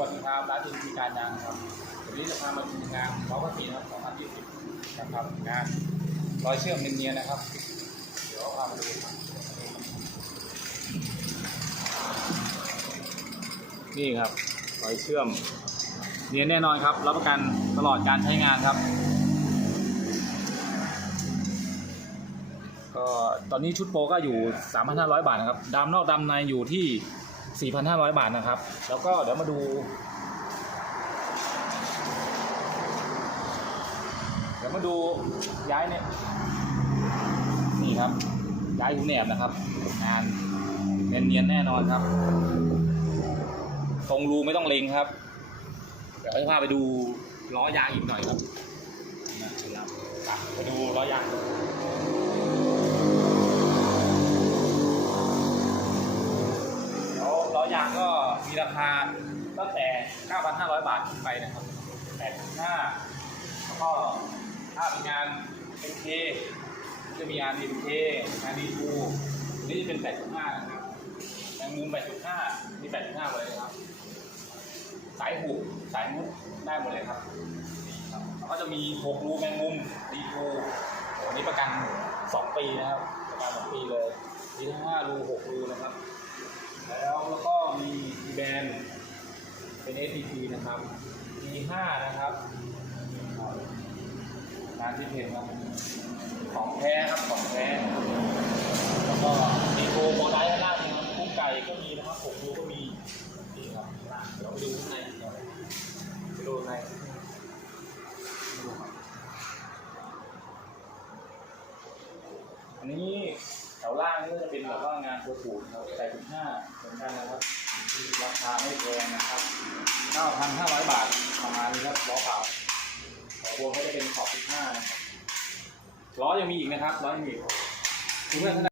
วัสดีครับร้านทีมการยางครับวันนี้จะพามาดูงานล้อพัสีนะครับ2020นะครับงานรอยเชื่อมเนียนๆนะครับ เดี๋ยวพามาดูนี่ครับรอยเชื่อมเนียนแน่นอนครับ รับประกันตลอดการใช้งานครับ ก็ตอนนี้ชุดโปรก็อยู่ 3,500 บาทนะครับดำนอกดำในอยู่ที่ 4,500 บาทนะครับ แล้วก็เดี๋ยวมาดู เดี๋ยวมาดูย้ายเนี่ยนี่ครับ ย้ายหูแหนบนะครับ งานเนียนๆแน่นอนครับ ตรงรูไม่ต้องเล็งครับ เดี๋ยวจะพาไปดูล้อยางอีกหน่อยครับนะครับไปดูล้อยาง แล้วล้อยางก็มี ราคาตั้งแต่ 9,500 บาทขึ้นไปนะครับ8,500แล้วก็ถ้าเป็นงาน MK จะมีงาน MK งาน D2 นี่จะเป็น 8.5 นะครับแมงมุม8.5นี่8.5หมดเลยนะครับ สายหูสายมุดได้หมดเลยครับแล้วก็จะมี6รูแมงมุม D2 โอ้นี่ประกัน 2 ปีนะครับ ประกัน 2 ปีเลยมีทั้ง5รู6รูนะครับ แล้วแล้วก็ แบนเป็น ATP นะครับ D5 นะครับงานที่เพจครับ ของแท้ครับ ของแท้ แล้วก็มีโกโมไดด้านล่างนะครับกุ้งไก่ก็มีนะครับผมดูก็มีนี่ครับเดี๋ยวไปดูข้างในครับไปดูข้างในอันนี้แถวล่างนี่ก็จะเป็นแบบว่างานตัวสูตรครับแต่ถึงห้าเหมือนกันนะครับ ราคาไม่แพงนะครับ 9,500 บาทประมาณนี้ครับล้อเปล่าขอบวงก็จะเป็นขอบ15นะครับล้อยังมีอีกนะครับล้อยังมีอีกเพื่อนท่านใด